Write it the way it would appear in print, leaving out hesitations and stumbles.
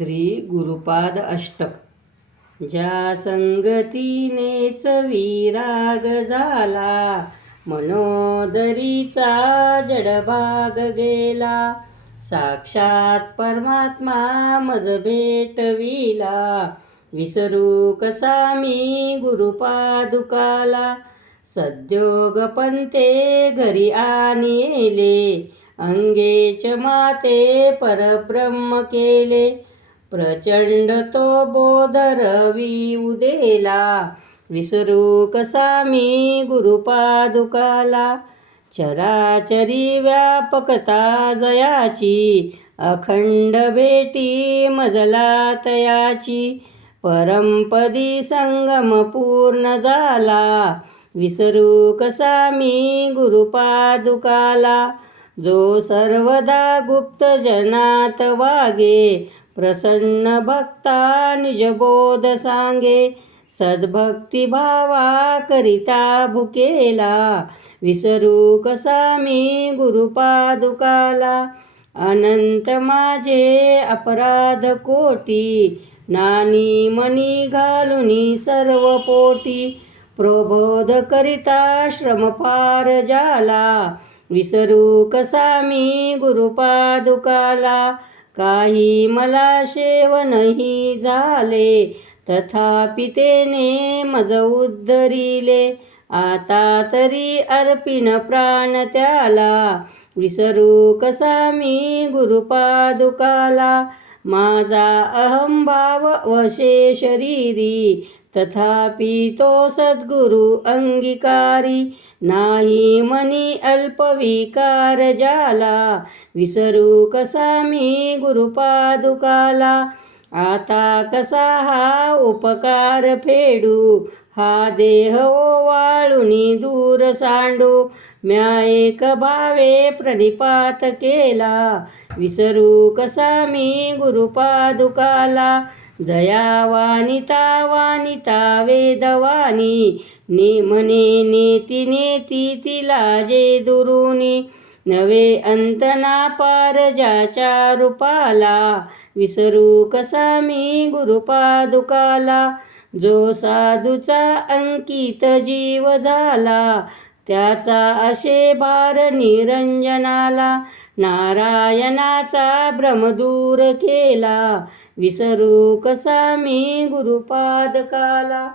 श्री गुरुपाद अष्टक. ज्या संगतीनेच विराग झाला, मनोदरीचा जडभाग गेला. साक्षात परमात्मा मज भेटविला, विसरू कसा मी गुरुपादुकाला. सद्योगपंते घरी आणिले, अंगेच माते परब्रह्म केले. प्रचंड तो बोध रवी उदेला, विसरू कसा मी गुरुपादुकाला. चराचरी व्यापकता जयाची, अखंड भेटी मजला तयाची. परमपदी संगम पूर्ण झाला, विसरू कसा मी गुरुपादुकाला. जो सर्वदा गुप्त जनात वागे, प्रसन्न भक्ता निजबोध सांगे. सद्भक्ती भावा करिता भुकेला, विसरू कसा मी गुरुपादुकाला. अनंत माझे अपराध कोटी, नानी मनी घालुनी सर्व पोटी. प्रबोध करिता श्रम फार झाला, विसरू कसा मी गुरुपादुकाला. काही मला सेवनही झाले, तथापि तेने मज उद्धरिले. आता तरी अर्पिन प्राण त्याला, विसरू कसा मी गुरुपादुकाला. माझा अहंभाव वशे शरीरी, तथापि तो सद्गुरु अंगीकारी. नाही मनी अल्पविकार झाला, विसरू कसा मी गुरुपादुकाला. आता कसा हा उपकार फेडू, हा देह ओवाळुनी दूर सांडू. म्या एक भावे प्रणिपात केला, विसरू कसा मी गुरुपादुकाला. जया वानिता वानिता वेदवाणी, नेमने नेती नेती तिला जे दुरुनी. नवे अंतना पार ज्याच्या रूपाला, विसरू कसा मी गुरुपादुकाला. जो साधूचा अंकित जीव झाला, त्याचा असे भार निरंजनाला. नारायणाचा भ्रम दूर केला, विसरू कसा मी गुरुपादकाला.